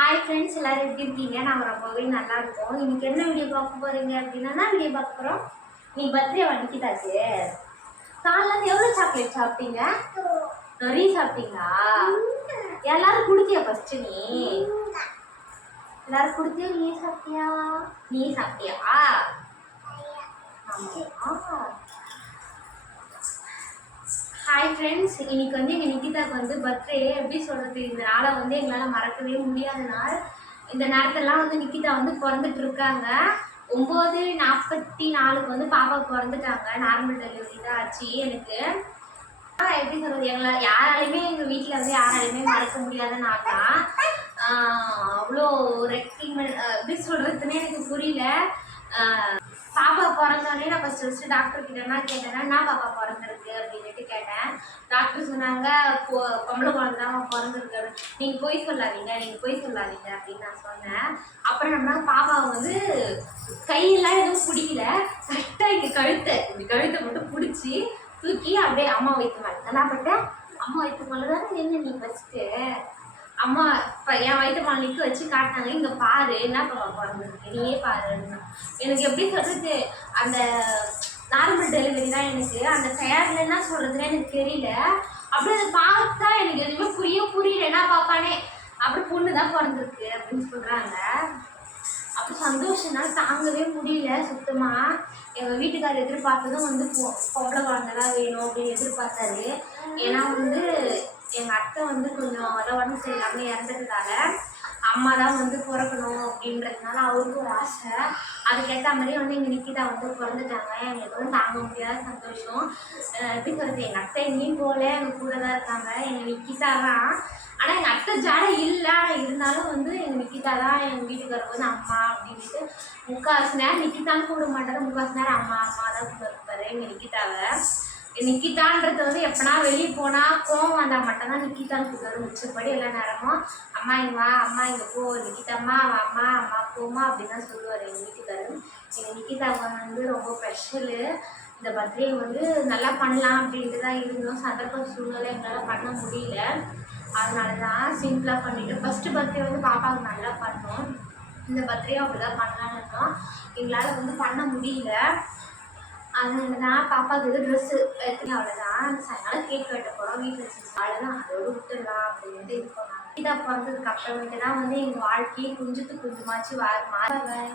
Hi friends, எல்லாரும் எப்படி இருக்கீங்க? நாங்கள் ரொம்பவே நல்லா இருக்கோம். இன்னைக்கு என்ன வீடியோ பார்க்க போறீங்க அப்படின்னா வீடியோ பார்க்க போகிறோம். நீ பர்த்டே வண்டிக்கிட்டாச்சு. காலைல எவ்வளோ சாக்லேட் சாப்பிட்டீங்க? நிறைய சாப்பிட்டீங்களா? எல்லாரும் குடிச்சியா? ஃபர்ஸ்ட் நீ எல்லாரும் குடிச்சியா? நீ சாப்பிட்டியா? நீ சாப்பிட்டியா? ஆமா. ஹாய் ஃப்ரெண்ட்ஸ், இன்னைக்கு வந்து எங்கள் நிக்கிதாக்கு வந்து பர்த்டே. எப்படி சொல்கிறது, இந்த நாளை வந்து எங்களால் மறக்கவே முடியாத நாள். இந்த நேரத்திலலாம் வந்து நிக்கிதா வந்து பிறந்துட்டு இருக்காங்க. 9:44 வந்து பாப்பா பிறந்துட்டாங்க. நார்மல் டெலிவரி தான் ஆச்சு எனக்கு. எப்படி சொல்கிறது, எங்களை யாராலையுமே எங்கள் வீட்டில் வந்து யாராலையுமே மறக்க முடியாத நாள் தான். அவ்வளோ ஒரு எக்ஸ்பீரிமெண்ட் எப்படி சொல்கிறதுன்னு எனக்கு புரியல. பாப்பா பிறந்தோடனே நான் ஃபஸ்ட்டு டாக்டர் கிட்ட என்ன கேட்டேன்னா, என்ன பாப்பா பிறந்திருக்கு அப்படின்ட்டு கேட்டேன். டாக்டர் சொன்னாங்க, பொம்பளை குழந்தை தான் பிறந்திருக்கு. நீங்கள் போய் சொல்லாதீங்க அப்படின்னு நான் சொன்னேன். அப்புறம் நம்ம பாப்பாவை வந்து கையெல்லாம் எதுவும் பிடிக்கல, கரெக்டாக இங்கே கழுத்தை மட்டும் பிடிச்சி தூக்கி அப்படியே அம்மா வயிற்று மேலே என்ன பண்ணிட்டேன். அம்மா வயிற்று மேலே தானே என்ன நீ ஃபஸ்ட்டு அம்மா இப்போ என் வயிற்று மேலே நிற்க வச்சு காட்டினாங்க. இங்கே பாரு, என்ன பாப்பா பிறந்திருக்கு, நீயே பாருன்னா. எனக்கு எப்படி சொல்கிறது, அந்த நார்மல் டெலிவரி தான் எனக்கு. அந்த டயர்டில் என்ன சொல்கிறதுன்னு எனக்கு தெரியல. அப்படியே அதை பார்த்தா எனக்கு எதுவுமே புரியல. என்ன பாப்பானே அப்படி பொண்ணு தான் பிறந்திருக்கு அப்படின்னு சொல்கிறாங்க. அப்படி சந்தோஷம்னால தாங்கவே முடியல சுத்தமாக. எங்கள் வீட்டுக்காரர் எதிர்பார்த்ததும் வந்து பொம்பளை குழந்தை தான் வேணும் அப்படின்னு எதிர்பார்த்தாரு. ஏன்னா வந்து எங்கள் அத்தை வந்து கொஞ்சம் உடம்பு சரியில்லாமல் இறந்துட்டதால அம்மா தான் வந்து பிறக்கணும் அப்படின்றதுனால அவருக்கு ஒரு ஆசை. அதுக்கேற்ற மாதிரி வந்து எங்கள் நிக்கிதா வந்து பிறந்துட்டாங்க. எங்களுக்கு வந்து தாங்க முடியாத சந்தோஷம். எப்படி சொல்கிறது, எங்கள் அத்தை எங்கேயும் போகல, எங்கள் கூட தான் இருக்காங்க. எங்கள் நிக்கிதா தான். ஆனால் எங்கள் அத்தை ஜாடை இல்லை. இருந்தாலும் வந்து எங்கள் நிக்கிதா தான் எங்கள் வீட்டுக்காரருக்கு வந்து அம்மா அப்படின்ட்டு முக்கால்வாசி நேரம் நிக்கிதான்னு கூட மாட்டாரு. முக்கால்வாசி நேரம் அம்மா தான் கூட இருப்பார் எங்கள் நிக்கிதாவை. நிக்கிதான்றது வந்து எப்பனா வெளியே போனால் கோவம் வந்தால் மட்டும்தான் நிக்கிதான்னு கூப்பிடுவாரு. மிச்சப்படி எல்லா நேரமும் அம்மா இங்கே வா, அம்மா இங்கே போ, நிக்கிதாம்மா அம்மா போமா அப்படின்னு தான் சொல்லுவார் எங்கள் வீட்டுக்காரர். எங்கள் நிக்கிதாவை வந்து ரொம்ப ஸ்பெஷலு. இந்த பர்த்டே வந்து நல்லா பண்ணலாம் அப்படின்ட்டு தான் இருந்தோம். சந்தர்ப்ப சூழ்நிலை எங்களால் பண்ண முடியல. அதனால தான் சிம்பிளாக பண்ணிவிட்டு ஃபஸ்ட்டு பர்த்டே வந்து பாப்பாவுக்கு நல்லா பண்ணோம். இந்த பர்த்டே அப்படி தான் பண்ணலான்னு இருந்தோம். எங்களால் வந்து பண்ண முடியல. அதனால தான் பாப்பாவுக்கு எது ட்ரெஸ்ஸு எடுத்துன்னு அவ்வளோதான். சாயங்காலம் கேக் வெட்ட போகிறோம். வீட்டில் வச்சு அவ்வளோதான், அதோடு விட்டுடலாம் அப்படின்ட்டு இது பண்ணாங்க. இதாக பிறந்ததுக்கு அப்புறமேட்டு தான் வந்து எங்கள் வாழ்க்கையை கொஞ்சமாச்சு மாறுவேன்.